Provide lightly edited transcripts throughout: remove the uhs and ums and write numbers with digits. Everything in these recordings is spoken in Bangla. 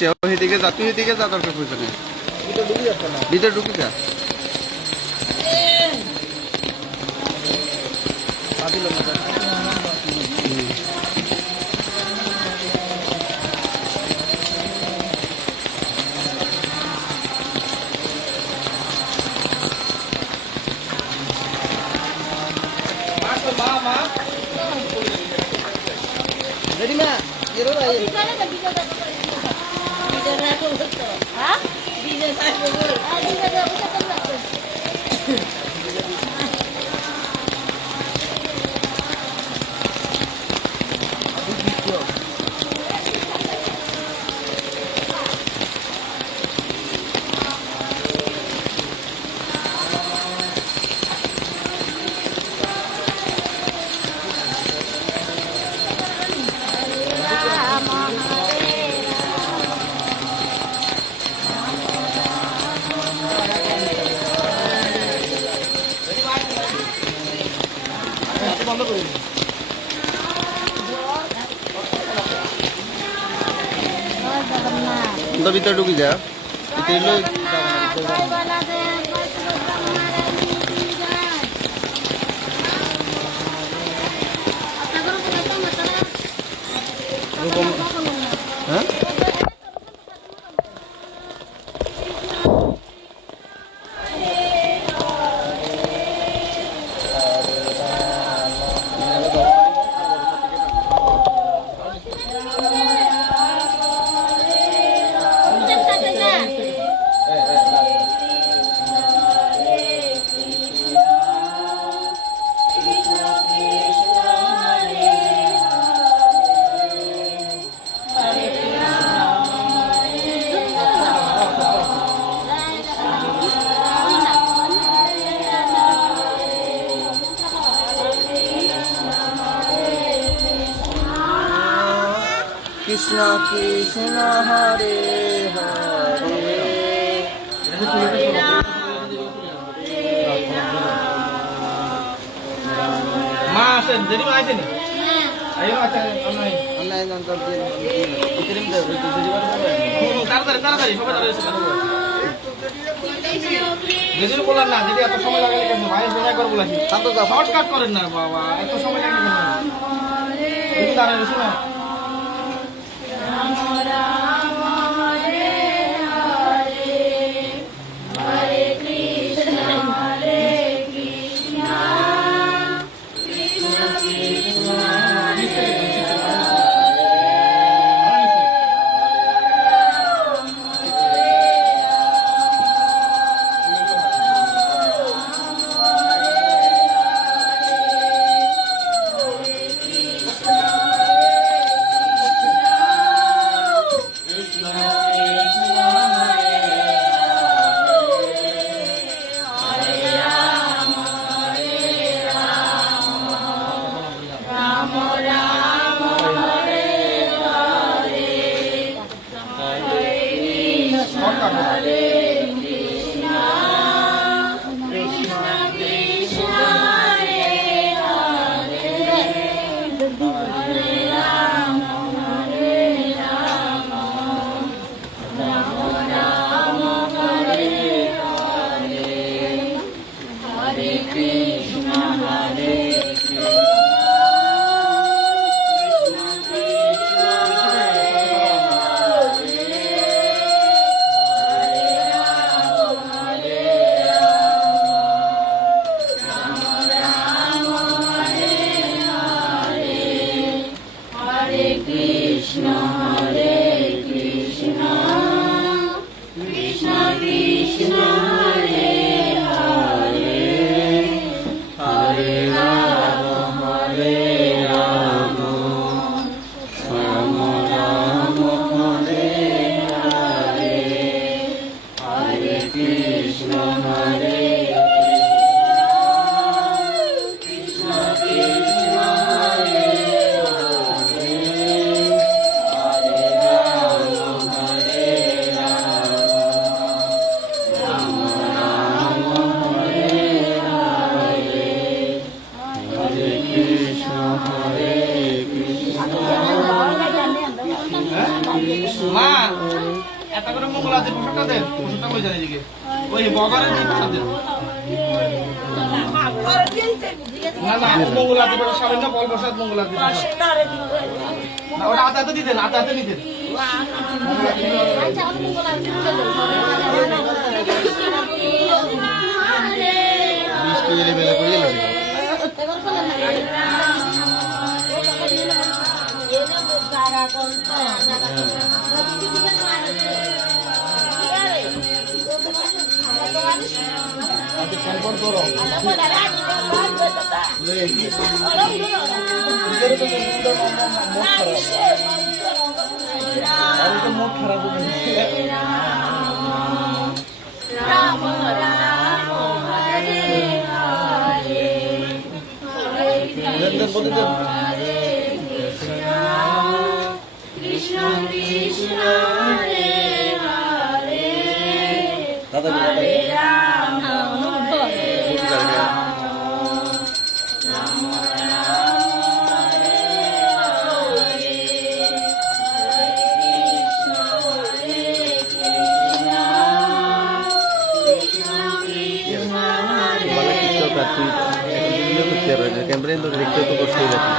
দিচ্ছে, ও এদিকে যা, তুই এদিকে যা, দরকার প্রয়োজনে ভিতরে ঢুকি যা। ভিতরে ঢুকি যা। হ্যাঁ কৃষ্ণ কৃষ্ণ হরে হরে মা আসেন দেরি মা আসেন আইও আচ্ছা অনলাইন অনলাইন অন্তর দিন ইতরিম দাও তাড়াতাড়ি তাড়াতাড়ি সবাই দাঁড়িয়ে আছে যেদিন বলার না যদি এত সময় লাগালে কেন ভাই সময় করে বলাছি তার তো শর্টকাট করেন না বাবা এত সময় লাগে কেন তুমি দাঁড়ানো শোনা Ma একটা করে মঙ্গলাদের পোশাকটা দেন, পোশাকটা কই যায় এদিকে? ওই বগারের দিকে পোশাক দেন। না না, মঙ্গলাদের পোশাক সামনে বল বসাত মঙ্গলাদের পোশাক। না ওটা হাতে দিতেন, হাতে দিতেন। कैमरे तो देखते तो कुछ नहीं रहती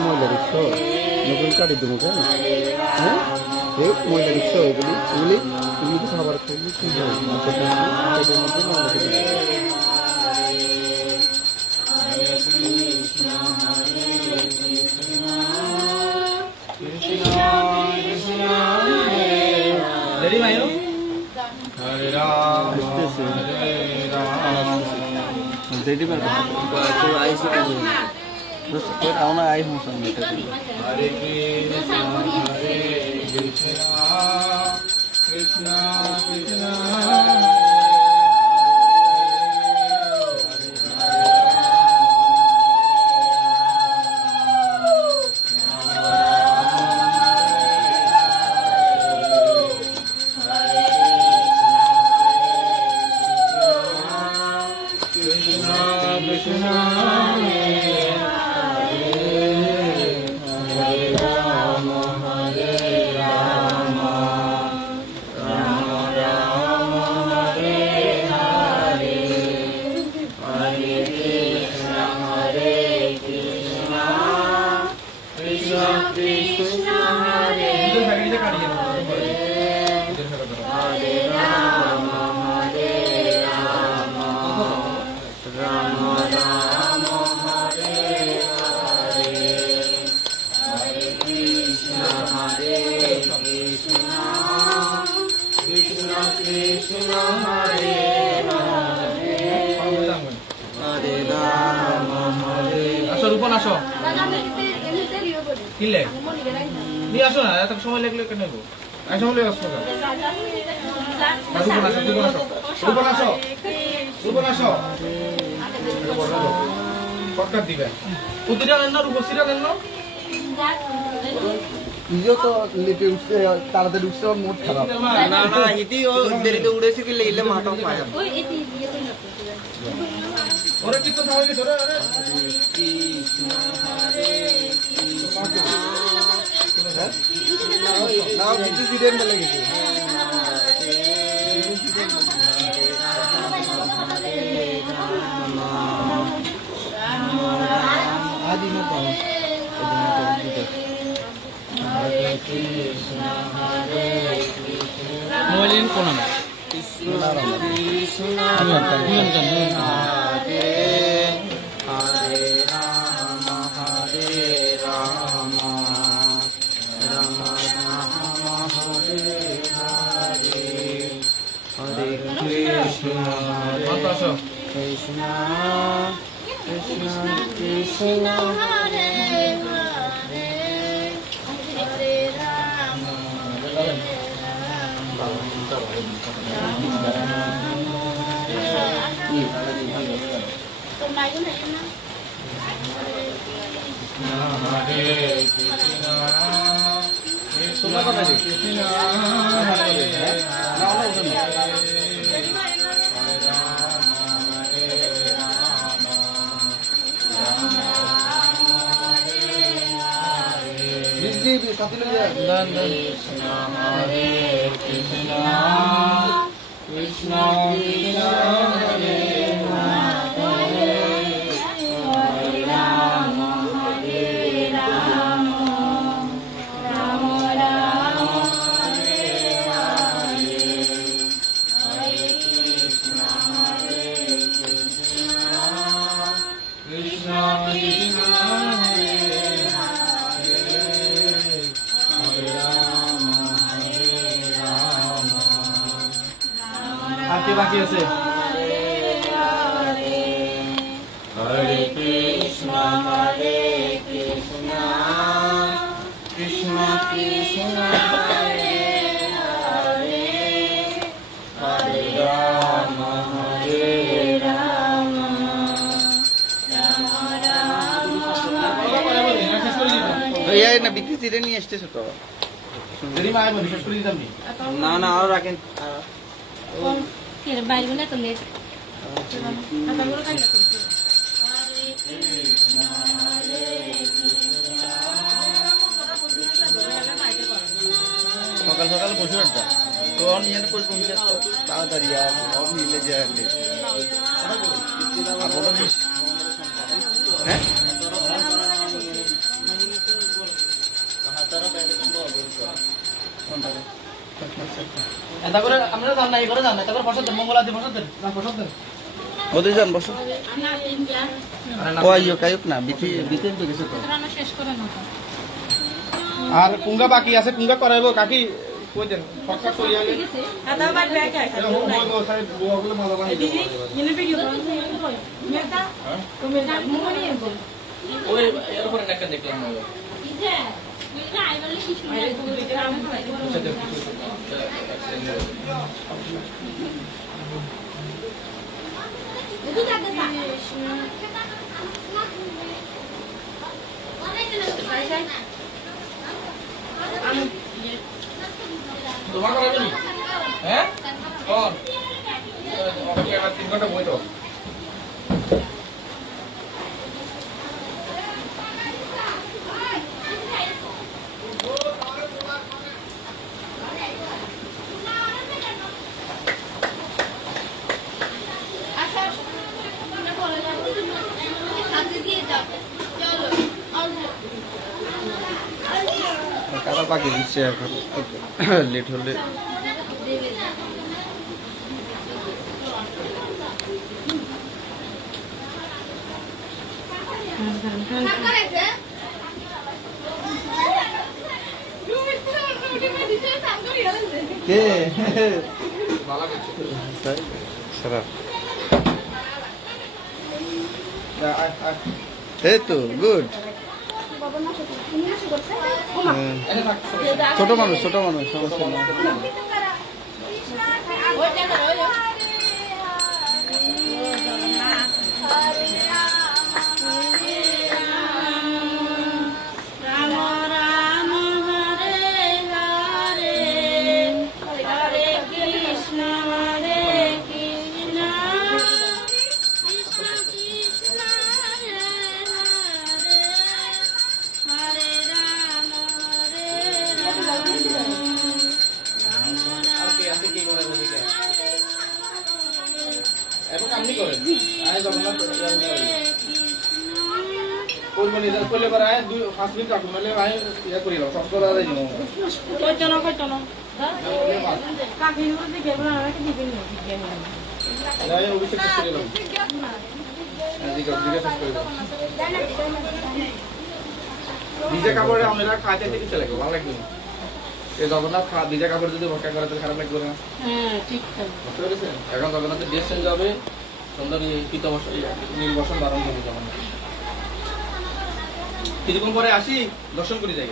মহিলা রিক্সা নতুন কাটি দেবো কেন হ্যাঁ মহিলা রিক্সা এগুলি এগুলি এগুলি তো খাবার খাইলে কি হয় পেটের মধ্যে Ready, Mayo? Hare Ram, Hare Ram. Ready पर तो आई से बस फिर आना आई हूं सब में Hare Krishna, Krishna Krishna. আসো কিলে নিয়ে আসো না এত সময় লাগলে কেন নেবো এক সময় লেগে আসো পটকার দিবে প্রতিটা নেন না রূপসীরা নেন না নিজেও তো লেটে উঠছে তাড়াতাড়ি উঠছে ওর মুড খারাপ না না ইতি ও দেরিতে উড়েছে কি লেলে মাটাও পায় ওই এটি দিয়ে তো না ওরে কি তো তাহলে ধরে আরে না কিছু সিরিয়াল মেলে গেছে আদি না পাবো মোবাইল কোন না Krishna Hare Hare Hare Rama Hare Hare Krishna আপনার কথা দিন আর কি বাকি আছে হরে কৃষ্ণ কৃষ্ণ কৃষ্ণ হরে হরে হরে রাম ভাইয়া না বিক্রি তীরে নিয়ে এসতেছো তো যদি মায়ের মধ্যে শেষ করে দিতাম নি না না আরো রাখেন বাইরে না তো লেট আপনার কাজ করছি সকাল সকাল বসে একটা তো নিয়ে পৌঁছে তাড়াতাড়ি আর মিলে যায় হ্যাঁ তারপরে আমরা জান না এই করে জান না তারপরে বসাতেন মঙ্গলাদি বসাতেন না বসাতেন বলতে যান বসো না তিন ক্লাস ও আইও কায়ুক না বিতেন তো গেছে তো রান্না শেষ করে না আর কুঙ্গা বাকি আছে কুঙ্গা করাইবো কাকি কই দেন ফটকা করি আগে Ada bal bag আছে বুয়াগুলো ভালো বানাই দিদি ইনে ভিডিও বানাচ্ছি মেটা তো মেটা মনে নেই বল ওই এর উপরে একটা দেখলাম না ইজে বুঝলা আইবালে কি শুনে বুঝু জায়গা আমি তোমার করাবে নি হ্যাঁ কোন ওকে আবার 3 ঘন্টা বই তো আচ্ছা না বলে না সাথে দিয়ে দাও চলো কাটা পাখি দিচ্ছে এখন লেট হলে কে ভালো করছে সারা আয় আয় এই তো গুড এনে থাক ছোট মানুষ সমস্যা না ওইটা করো রাম রাম হরে হরে হরে কৃষ্ণ হরে কৃষ্ণ কৃষ্ণ কৃষ্ণ হরে হরে হরে রাম হরে আর কি আছে কি করে বলি এখন কামনি করে আয় জগন্নাথ করবেন এটা করলে পরে আয় 5 মিনিট রাখুন নাহলে আয় ইয়া করি দাও সস্তা দাদা দিন কইতো না কাকি বলতে গেল না আমাকে দিবেন না দিবেন না আয় অভিষেক করে দাও জিজ্ঞাসা করে দাও ভিজে কাপড়ে আমরা খাইতে থেকে চলে গেল ভালো লাগবে এই জগন্নাথ ভিজে কাপড় যদি ভটকা করে তাহলে খারাপ লাগবে না হ্যাঁ ঠিক আছে বুঝতে পেরেছেন এখন জগন্নাথের ড্রেস চেঞ্জ হবে সুন্দর পিত বসন নীল বসন বারণ হবে জগন্নাথ কিছুক্ষণ পরে আসি দর্শন করে যাই